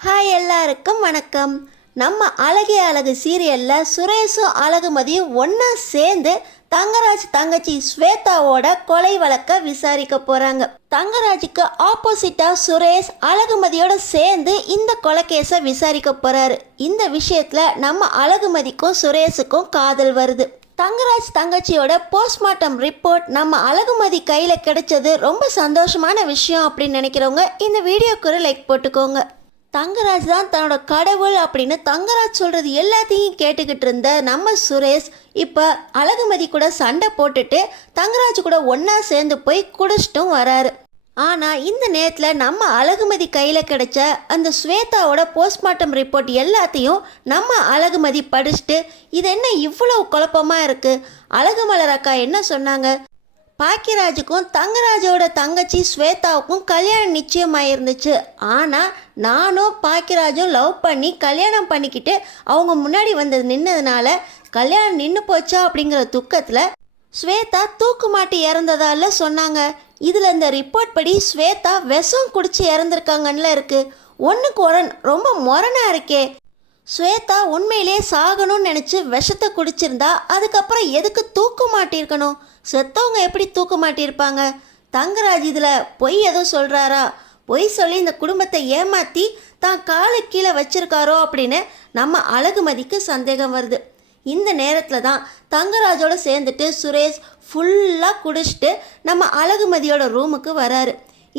Hi எல்லாருக்கும் வணக்கம். நம்ம அழகே அழகு சீரியலில் சுரேஷும் அழகுமதியும் ஒன்றா சேர்ந்து தங்கராஜ் தங்கச்சி ஸ்வேதாவோட கொலை வழக்க விசாரிக்க போகிறாங்க. தங்கராஜுக்கு ஆப்போசிட்டாக சுரேஷ் அழகுமதியோட சேர்ந்து இந்த கொலை கேஸை விசாரிக்க போகிறாரு. இந்த விஷயத்தில் நம்ம அழகுமதிக்கும் சுரேஷுக்கும் காதல் வருது. தங்கராஜ் தங்கச்சியோட போஸ்ட்மார்ட்டம் ரிப்போர்ட் நம்ம அழகுமதி கையில் கிடைச்சது ரொம்ப சந்தோஷமான விஷயம் அப்படின்னு நினைக்கிறவங்க இந்த வீடியோக்கு ஒரு லைக் போட்டுக்கோங்க. தங்கராஜ் தான் தன்னோட கடவுள் அப்படின்னு தங்கராஜ் சொல்கிறது எல்லாத்தையும் கேட்டுக்கிட்டு இருந்த நம்ம சுரேஷ் இப்போ அழகுமதி கூட சண்டை போட்டுட்டு தங்கராஜ் கூட ஒன்றா சேர்ந்து போய் குடிச்சிட்டும் வராரு. ஆனால் இந்த நேரத்தில் நம்ம அழகுமதி கையில் கிடைச்ச அந்த ஸ்வேதாவோட போஸ்ட்மார்ட்டம் ரிப்போர்ட் எல்லாத்தையும் நம்ம அழகுமதி படிச்சுட்டு இது என்ன இவ்வளோ குழப்பமாக இருக்குது, அழகுமலர் அக்கா என்ன சொன்னாங்க, பாக்கியராஜுக்கும் தங்கராஜோட தங்கச்சி ஸ்வேதாவுக்கும் கல்யாணம் நிச்சயமாயிருந்துச்சு. ஆனால் நானும் பாக்கியராஜும் லவ் பண்ணி கல்யாணம் பண்ணிக்கிட்டு அவங்க முன்னாடி வந்து நின்னதுனால கல்யாணம் நின்று போச்சா அப்படிங்கிற துக்கத்தில் ஸ்வேதா தூக்கு மாட்டி இறந்ததால சொன்னாங்க. இதில் இந்த ரிப்போர்ட் படி ஸ்வேதா விஷம் குடிச்சு இறந்துருக்காங்கன்னு இருக்குது. ஒன்றுக்கு உடன் ரொம்ப முரணாக இருக்கே. ஸ்வேதா உண்மையிலே சாகணும்னு நினச்சி விஷத்தை குடிச்சிருந்தா அதுக்கப்புறம் எதுக்கு தூக்கு மாட்டியிருக்கணும்? செத்தவங்க எப்படி தூக்க மாட்டியிருப்பாங்க? தங்கராஜ் இதில் பொய் எதுவும் சொல்கிறாரா? பொய் சொல்லி இந்த குடும்பத்தை ஏமாற்றி தான் காலு கீழே வச்சிருக்காரோ அப்படின்னு நம்ம அழகுமதிக்கு சந்தேகம் வருது. இந்த நேரத்தில் தான் தங்கராஜோடு சேர்ந்துட்டு சுரேஷ் ஃபுல்லாக குடிச்சிட்டு நம்ம அழகுமதியோட ரூமுக்கு வராரு.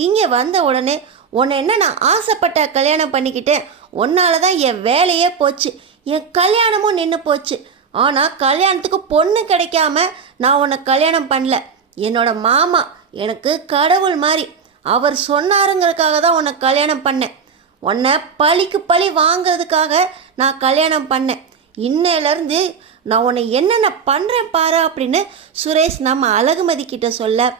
இங்கே வந்த உடனே உன்னை என்ன நான் ஆசைப்பட்ட கல்யாணம் பண்ணிக்கிட்டேன், உன்னால தான் என் வேலையே போச்சு, என் கல்யாணமும் நின்று போச்சு. ஆனால் கல்யாணத்துக்கு பொண்ணு கிடைக்காம நான் உன்னை கல்யாணம் பண்ணல. என்னோட மாமா எனக்கு கடவுள் மாதிரி, அவர் சொன்னாருங்கிறதுக்காக தான் உன்னை கல்யாணம் பண்ணேன். உன்னை பழிக்கு பழி வாங்கிறதுக்காக நான் கல்யாணம் பண்ணேன். இன்னையிலேருந்து நான் உன்னை என்னென்ன பண்ணுறேன் பாரு அப்படின்னு சுரேஷ் நம்ம அழகுமதி கிட்ட சொல்ல,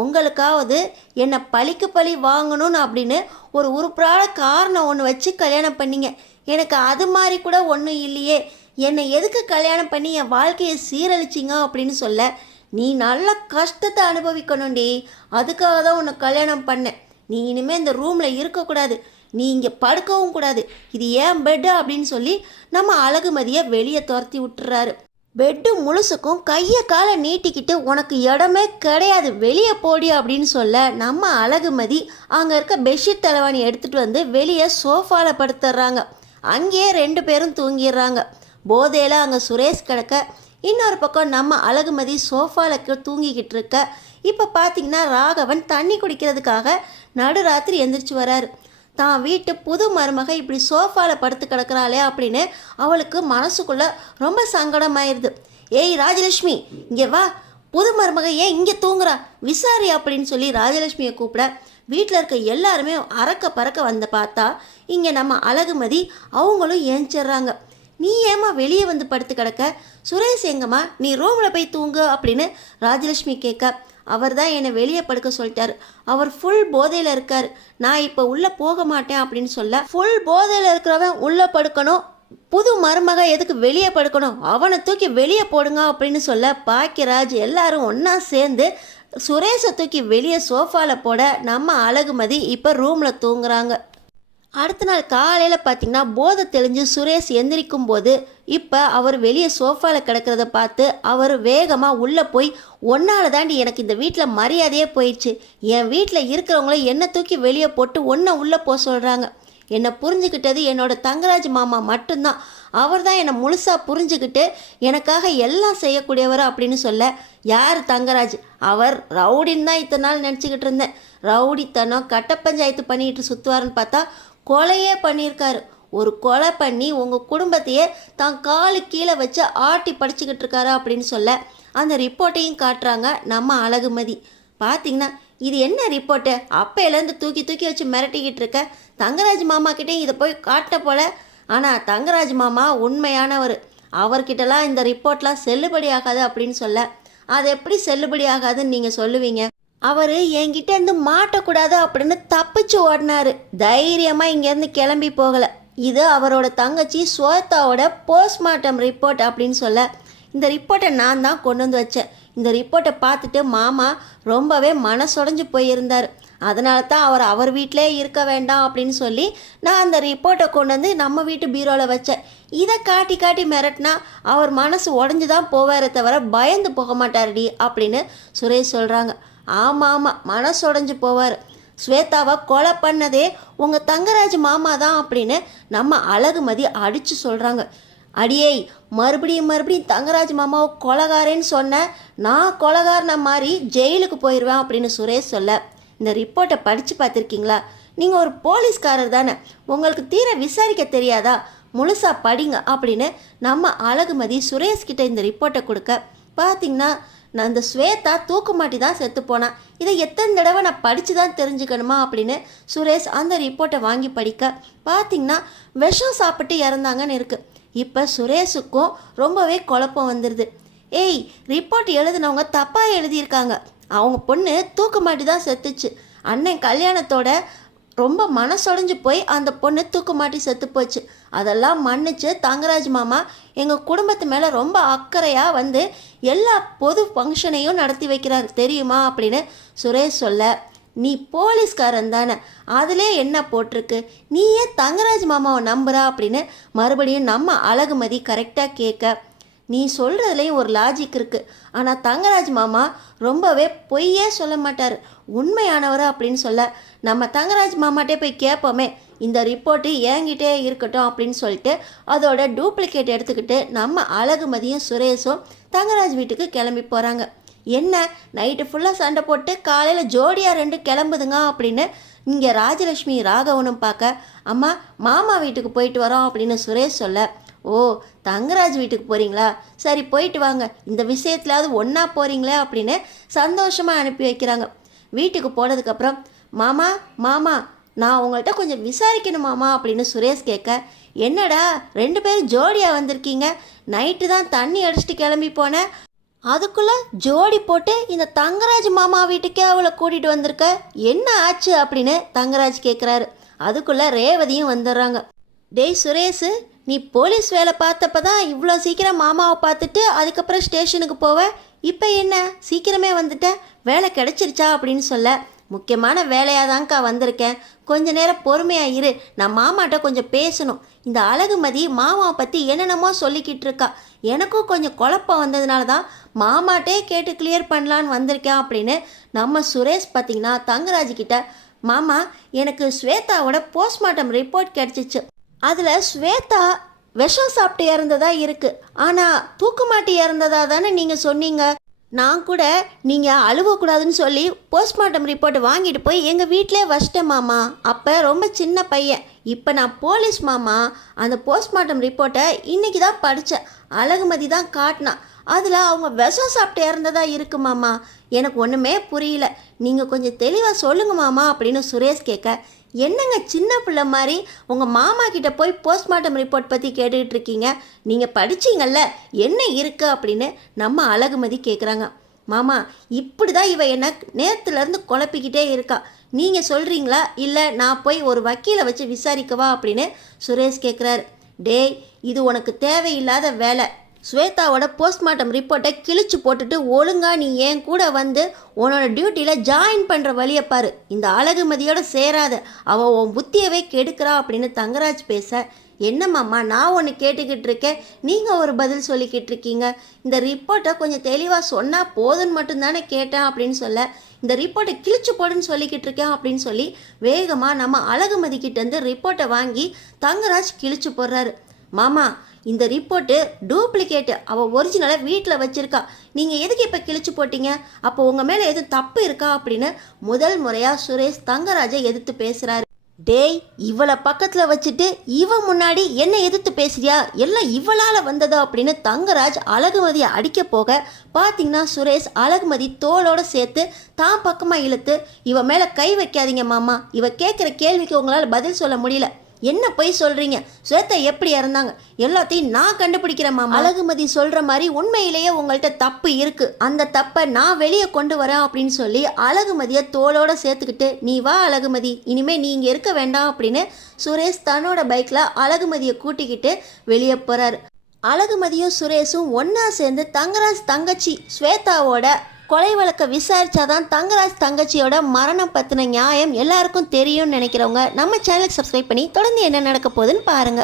உங்களுக்காவது என்னை பழிக்கு பழி வாங்கணும்னு அப்படின்னு ஒரு உருப்படாத காரணம் ஒன்று வச்சு கல்யாணம் பண்ணிங்க. எனக்கு அது மாதிரி கூட ஒன்றும் இல்லையே, என்னை எதுக்கு கல்யாணம் பண்ணி என் வாழ்க்கையை சீரழிச்சிங்க அப்படின்னு சொல்ல, நீ நல்ல கஷ்டத்தை அனுபவிக்கணும்டி, அதுக்காக தான் உன்னை கல்யாணம் பண்ணேன். நீ இனிமேல் இந்த ரூமில் இருக்கக்கூடாது, நீ இங்கே படுக்கவும் கூடாது, இது ஏன் பெட்டு அப்படின்னு சொல்லி நம்ம அழகுமதியை வெளியே துரத்தி விட்டுறாரு. பெட்டு முழுசுக்கும் கையை காலை நீட்டிக்கிட்டு உனக்கு இடமே கிடையாது, வெளியே போடி அப்படின்னு சொல்ல நம்ம அழகுமதி அங்கே இருக்க பெட்ஷீட் தலைவாணி எடுத்துகிட்டு வந்து வெளியே சோஃபாவில் படுத்துடுறாங்க. அங்கேயே 2 பேரும் தூங்கிடுறாங்க. போதையில் அங்கே சுரேஷ் கிடக்க, இன்னொரு பக்கம் நம்ம அழகுமதி சோஃபாவில் தூங்கிக்கிட்டு இருக்க. இப்போ பார்த்தீங்கன்னா ராகவன் தண்ணி குடிக்கிறதுக்காக நடுராத்திரி எந்திரிச்சு வராரு. தான் வீட்டு புது மருமக இப்படி சோஃபாவில் படுத்து கிடக்கிறாளே அப்படின்னு அவளுக்கு மனசுக்குள்ளே ரொம்ப சங்கடமாயிருது. ஏய் ராஜலட்சுமி இங்கே வா, புது மருமக ஏன் இங்கே தூங்குறா, விசாரி அப்படின்னு சொல்லி ராஜலட்சுமியை கூப்பிட வீட்டில் இருக்க எல்லாருமே அறக்க பறக்க வந்து பார்த்தா இங்கே நம்ம அழகுமதி அவங்களும் ஏஞ்சிட்றாங்க. நீ ஏமா வெளியே வந்து படுத்து கிடக்க, சுரேஷ் எங்கம்மா, நீ ரூமில் போய் தூங்கு அப்படின்னு ராஜலட்சுமி கேட்க, அவர் தான் என்னை வெளியே படுக்க சொல்லிட்டாரு, அவர் ஃபுல் போதையில் இருக்கார், நான் இப்போ உள்ளே போக மாட்டேன் அப்படின்னு சொல்ல, ஃபுல் போதையில் இருக்கிறவன் உள்ளே படுக்கணும், புது மருமக எதுக்கு வெளியே படுக்கணும், அவனை தூக்கி வெளியே போடுங்க அப்படின்னு சொல்ல பாக்கியராஜ் எல்லாரும் ஒன்றா சேர்ந்து சுரேஷை தூக்கி வெளியே சோஃபாவில் போட நம்ம அழகுமதி இப்போ ரூமில் தூங்குறாங்க. அடுத்த நாள் காலையில் பார்த்திங்கன்னா போதை தெளிஞ்சு சுரேஷ் எந்திரிக்கும் போது இப்போ அவர் வெளியே சோஃபாவில் கிடக்கிறத பார்த்து அவர் வேகமாக உள்ளே போய், ஒன்றால் தாண்டி எனக்கு இந்த வீட்டில் மரியாதையே போயிடுச்சு, என் வீட்டில் இருக்கிறவங்கள என்னை தூக்கி வெளியே போட்டு ஒன்றை உள்ளே போக சொல்கிறாங்க, என்னை புரிஞ்சுக்கிட்டது என்னோட தங்கராஜ் மாமா மட்டும்தான், அவர் தான் என்னை முழுசாக புரிஞ்சுக்கிட்டு எனக்காக எல்லாம் செய்யக்கூடியவர் அப்படின்னு சொல்ல, யார் தங்கராஜ், அவர் ரவுடின்னு தான் இத்தனை நாள் நினச்சிக்கிட்டு இருந்தேன், ரவுடித்தனம் கட்ட பஞ்சாயத்து பண்ணிட்டு சுற்றுவாருன்னு பார்த்தா கொலையே பண்ணியிருக்காரு, ஒரு கொலை பண்ணி உங்கள் குடும்பத்தையே தான் காலு கீழே வச்சு ஆட்டி படிச்சுக்கிட்டு இருக்காரு அப்படின்னு சொல்ல அந்த ரிப்போர்ட்டையும் காட்டுறாங்க நம்ம அழகுமதி. பார்த்திங்கன்னா இது என்ன ரிப்போர்ட்டு, அப்பையிலேருந்து தூக்கி தூக்கி வச்சு மிரட்டிக்கிட்டு இருக்க, தங்கராஜ் மாமா கிட்டே இதை போய் காட்ட போல. ஆனால் தங்கராஜ் மாமா உண்மையானவர், அவர்கிட்டலாம் இந்த ரிப்போர்ட்லாம் செல்லுபடி ஆகாது அப்படின்னு சொல்ல, அது எப்படி செல்லுபடி ஆகாதுன்னு நீங்கள் சொல்லுவீங்க, அவர் என்கிட்ட இருந்து மாட்டக்கூடாது அப்படின்னு தப்பிச்சு ஓடினாரு, தைரியமாக இங்கேருந்து கிளம்பி போகலை, இது அவரோட தங்கச்சி ஸ்வேதாவோட போஸ்ட்மார்ட்டம் ரிப்போர்ட் அப்படின்னு சொல்ல, இந்த ரிப்போர்ட்டை நான் தான் கொண்டு வந்து வச்சேன், இந்த ரிப்போர்ட்டை பார்த்துட்டு மாமா ரொம்பவே மனசுடைஞ்சு போயிருந்தார், அதனால தான் அவர் வீட்டிலே இருக்க வேண்டாம் அப்படின்னு சொல்லி நான் அந்த ரிப்போர்ட்டை கொண்டு வந்து நம்ம வீட்டு பீரோவில் வச்சேன். இதை காட்டி காட்டி மிரட்டினா அவர் மனசு உடஞ்சி தான் போவாரே தவிர பயந்து போக மாட்டார்டி அப்படின்னு சுரேஷ் சொல்கிறாங்க. ஆமாம் ஆமாம், மனசு உடஞ்சி போவார். ஸ்வேதாவை கொலை பண்ணதே உங்கள் தங்கராஜ் மாமா தான் அப்படின்னு நம்ம அழகுமதி அடித்து சொல்கிறாங்க. அடியே, மறுபடியும் தங்கராஜ் மாமாவை கொலகாரேன்னு சொன்ன நான் கொலகாரன மாதிரி ஜெயிலுக்கு போயிடுவேன் அப்படின்னு சுரேஷ் சொல்ல, இந்த ரிப்போர்ட்டை படித்து பார்த்துருக்கீங்களா? நீங்கள் ஒரு போலீஸ்காரர் தானே, உங்களுக்கு தீர விசாரிக்க தெரியாதா? முழுசாக படிங்க அப்படின்னு நம்ம அழகுமதி சுரேஷ்கிட்ட இந்த ரிப்போர்ட்டை கொடுக்க, பார்த்தீங்கன்னா நான் இந்த ஸ்வேதா தூக்கு மாட்டி தான் செத்து போனான். இதை எத்தனை தடவை நான் படித்து தான் தெரிஞ்சுக்கணுமா அப்படின்னு சுரேஷ் அந்த ரிப்போர்ட்டை வாங்கி படிக்க, பார்த்தீங்கன்னா விஷம் சாப்பிட்டு இறந்தாங்கன்னு இருக்குது. இப்போ சுரேஷுக்கும் ரொம்பவே குழப்பம் வந்துடுது. ஏய், ரிப்போர்ட் எழுதினவங்க தப்பாக எழுதியிருக்காங்க. அவங்க பொண்ணு தூக்கு மாட்டி தான் செத்துச்சு. அண்ணன் கல்யாணத்தோட ரொம்ப மனசொடைஞ்சு போய் அந்த பொண்ணு தூக்கு மாட்டி செத்து போச்சு. அதெல்லாம் மன்னிச்சு தங்கராஜ் மாமா எங்கள் குடும்பத்து மேலே ரொம்ப அக்கறையாக வந்து எல்லா பொது ஃபங்க்ஷனையும் நடத்தி வைக்கிறாரு தெரியுமா அப்படின்னு சுரேஷ் சொல்ல, நீ போலீஸ்காரன் தானே, அதிலே என்ன போட்டிருக்கு, நீ ஏன் தங்கராஜ் மாமாவை நம்புறா அப்படின்னு மறுபடியும் நம்ம அழகுமதி கரெக்டாக கேட்க, நீ சொல்கிறதுலேயும் ஒரு லாஜிக் இருக்குது. ஆனால் தங்கராஜ் மாமா ரொம்பவே பொய்யே சொல்ல மாட்டார், உண்மையானவர் அப்படின்னு சொல்ல, நம்ம தங்கராஜ் மாமாட்டே போய் கேட்போமே, இந்த ரிப்போர்ட்டு ஏங்கிட்டே இருக்கட்டும் அப்படின்னு சொல்லிட்டு அதோட டூப்ளிகேட் எடுத்துக்கிட்டு நம்ம அழகுமதியும் சுரேஷும் தங்கராஜ் வீட்டுக்கு கிளம்பி போகிறாங்க. என்ன நைட்டு ஃபுல்லாக சண்டை போட்டு காலையில் ஜோடியாக 2 கிளம்புதுங்க அப்படின்னு இங்கே ராஜலட்சுமி ராகவனும் பார்க்க, அம்மா மாமா வீட்டுக்கு போயிட்டு வரோம் அப்படின்னு சுரேஷ் சொல்ல, ஓ தங்கராஜ் வீட்டுக்கு போகிறீங்களா, சரி போயிட்டு வாங்க, இந்த விஷயத்துலாவது ஒன்றா போகிறீங்களே அப்படின்னு சந்தோஷமாக அனுப்பி வைக்கிறாங்க. வீட்டுக்கு போனதுக்கப்புறம், மாமா மாமா நான் உங்கள்கிட்ட கொஞ்சம் விசாரிக்கணும் மாமா அப்படின்னு சுரேஷ் கேட்க, என்னடா 2 பேரும் ஜோடியாக வந்திருக்கீங்க, நைட்டு தான் தண்ணி அடிச்சுட்டு கிளம்பி போனேன், அதுக்குள்ளே ஜோடி போட்டு இந்த தங்கராஜ் மாமா வீட்டுக்கே அவளை கூட்டிகிட்டு வந்திருக்க, என்ன ஆச்சு அப்படின்னு தங்கராஜ் கேட்குறாரு. அதுக்குள்ளே ரேவதியும் வந்துடுறாங்க. டேய் சுரேஷு, நீ போலீஸ் வேலை பார்த்தப்ப தான் இவ்வளோ சீக்கிரம் மாமாவை பார்த்துட்டு அதுக்கப்புறம் ஸ்டேஷனுக்கு போவ, இப்போ என்ன சீக்கிரமே வந்துட்ட, வேலை கிடச்சிருச்சா அப்படின்னு சொல்ல, முக்கியமான வேலையாக தான்க்கா வந்திருக்கேன், கொஞ்ச நேரம் பொறுமையாக இரு, நான் மாமாட்ட கொஞ்சம் பேசணும். இந்த அழகுமதி மாமாவை பற்றி என்னென்னமோ சொல்லிக்கிட்டு இருக்கா, எனக்கும் கொஞ்சம் குழப்பம் வந்ததுனால தான் மாமாட்டே கேட்டு கிளியர் பண்ணலான்னு வந்திருக்கேன் அப்படின்னு நம்ம சுரேஷ் பார்த்திங்கன்னா தங்கராஜ்கிட்ட, மாமா எனக்கு ஸ்வேதாவோட போஸ்ட்மார்ட்டம் ரிப்போர்ட் கிடச்சிச்சு, அதில் ஸ்வேதா விஷம் சாப்பிட்டு இறந்ததா இருக்குது, ஆனால் தூக்கு மாட்டி இறந்ததா தானே நீங்கள் சொன்னீங்க, நான் கூட நீங்கள் அழுவக்கூடாதுன்னு சொல்லி போஸ்ட்மார்ட்டம் ரிப்போர்ட் வாங்கிட்டு போய் எங்கள் வீட்டிலே வச்சிட்டேன் மாமா, அப்போ ரொம்ப சின்ன பையன், இப்போ நான் போலீஸ் மாமா, அந்த போஸ்ட்மார்ட்டம் ரிப்போர்ட்டை இன்றைக்கி தான் படித்தேன், அழகுமதி தான் காட்டினான், அதில் அவங்க விஷம் சாப்பிட்டு இறந்ததா இருக்கு மாமா, எனக்கு ஒன்றுமே புரியல, நீங்கள் கொஞ்சம் தெளிவாக சொல்லுங்க மாமா அப்படின்னு சுரேஷ் கேட்க, என்னங்க சின்ன பிள்ளை மாதிரி உங்கள் மாமா கிட்ட போய் போஸ்ட்மார்ட்டம் ரிப்போர்ட் பற்றி கேட்டுக்கிட்டு இருக்கீங்க, நீங்கள் படிச்சிங்கல்ல என்ன இருக்குது அப்படின்னு நம்ம அழகுமதி கேட்குறாங்க. மாமா இப்படி தான் இவ என்ன நேரத்துலேருந்து குழப்பிக்கிட்டே இருக்கா, நீங்கள் சொல்கிறீங்களா இல்லை நான் போய் ஒரு வக்கீலை வச்சு விசாரிக்கவா அப்படின்னு சுரேஷ் கேட்குறாரு. டேய், இது உனக்கு தேவையில்லாத வேலை, ஸ்வேதாவோட போஸ்ட்மார்ட்டம் ரிப்போர்ட்டை கிழிச்சு போட்டுட்டு ஒழுங்கா நீ ஏன் கூட வந்து உன்னோட டியூட்டியில் ஜாயின் பண்ணுற வழியை பாரு, இந்த அழகுமதியோட சேராத, அவள் உன் புத்தியவே கெடுக்கிறா அப்படின்னு தங்கராஜ் பேச, என்னம்மாம்மா நான் ஒன்று கேட்டுக்கிட்டு இருக்கேன், நீங்கள் ஒரு பதில் சொல்லிக்கிட்டு இருக்கீங்க, இந்த ரிப்போர்ட்டை கொஞ்சம் தெளிவாக சொன்னால் போதுன்னு மட்டும்தானே கேட்டேன் அப்படின்னு சொல்ல, இந்த ரிப்போர்ட்டை கிழிச்சு போடுன்னு சொல்லிக்கிட்டு இருக்கேன் அப்படின்னு சொல்லி வேகமாக நம்ம அழகுமதிக்கிட்டேருந்து ரிப்போர்ட்டை வாங்கி தங்கராஜ் கிழிச்சு போடுறாரு. மாமா இந்த ரிப்போர்ட்டு டூப்ளிகேட்டு, அவள் ஒரிஜினலை வீட்டில் வச்சுருக்கா, நீங்கள் எதுக்கு இப்போ கிழிச்சு போட்டீங்க, அப்போ உங்கள் மேலே எதுவும் தப்பு இருக்கா அப்படின்னு முதல் முறையாக சுரேஷ் தங்கராஜை எதிர்த்து பேசுகிறாரு. டேய், இவளை பக்கத்தில் வச்சுட்டு இவன் முன்னாடி என்ன எதிர்த்து பேசுறியா, எல்லாம் இவளால் வந்ததோ அப்படின்னு தங்கராஜ் அழகுமதியை அடிக்க போக, பார்த்தீங்கன்னா சுரேஷ் அழகுமதி தோளோடு சேர்த்து தான் பக்கமாக இழுத்து, இவன் மேலே கை வைக்காதீங்க மாமா, இவ கேட்குற கேள்விக்கு உங்களால் பதில் சொல்ல முடியல, என்ன போய் சொல்கிறீங்க, ஸ்வேதா எப்படி இறந்தாங்க எல்லாத்தையும் நான் கண்டுபிடிக்கிறேன் மாமா, அழகுமதி சொல்கிற மாதிரி உண்மையிலேயே உங்கள்கிட்ட தப்பு இருக்குது, அந்த தப்பை நான் வெளியே கொண்டு வரேன் அப்படின்னு சொல்லி அழகுமதியை தோளோடு சேர்த்துக்கிட்டு, நீ வா அழகுமதி, இனிமேல் நீ இங்கே இருக்க வேண்டாம் அப்படின்னு சுரேஷ் தன்னோட பைக்கில் அழகுமதியை கூட்டிக்கிட்டு வெளியே போகிறாரு. அழகுமதியும் சுரேஷும் ஒன்றா சேர்ந்து தங்கராஜ் தங்கச்சி ஸ்வேதாவோட கொலை வழக்கை விசாரிச்சாதான் தங்கராஜ் தங்கச்சியோட மரணம் பற்றின நியாயம் எல்லாருக்கும் தெரியும்னு நினைக்கிறவங்க நம்ம சேனலுக்கு சப்ஸ்கிரைப் பண்ணி தொடர்ந்து என்ன நடக்க போகுதுன்னு பாருங்கள்.